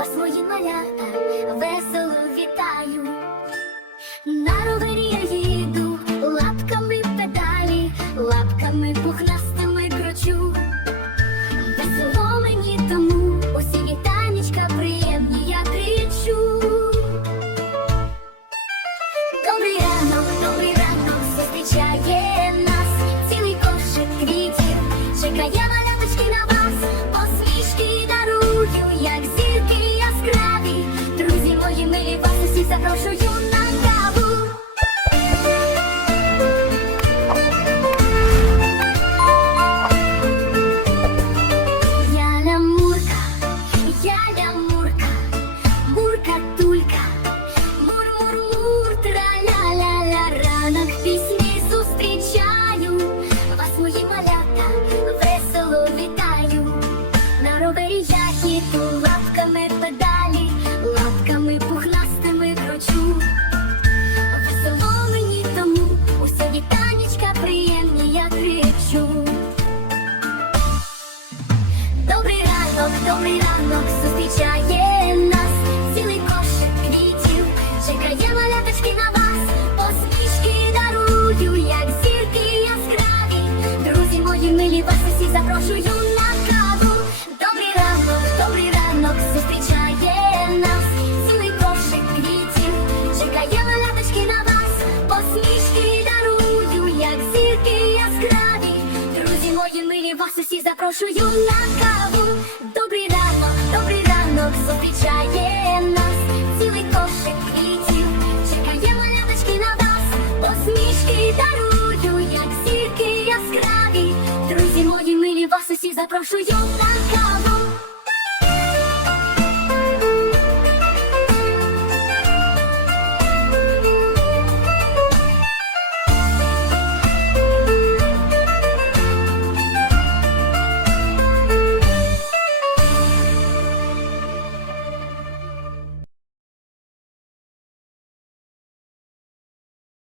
свої малята весело вітаю. На ровері я їду, лапками педалі, лапками пухнастими кручу. Весело мені тому, усі вітанечка приємні я кричу. Добрий ранок, добрий ранок, зустрічає нас цілий кошик квітів. Чекає маляточки на вас, лапками пухнастими кручу. Весело мені тому, усе вітанечка приємні я кричу. Добрий ранок, добрий ранок, зустрічає милі, запрошую на каву. Добрий ранок, добрий ранок, зустрічає нас цілий кошик квітів. Чекає маляточки на вас, посмішки дарую, як зірки яскраві. Друзі мої милі, вас усі запрошую на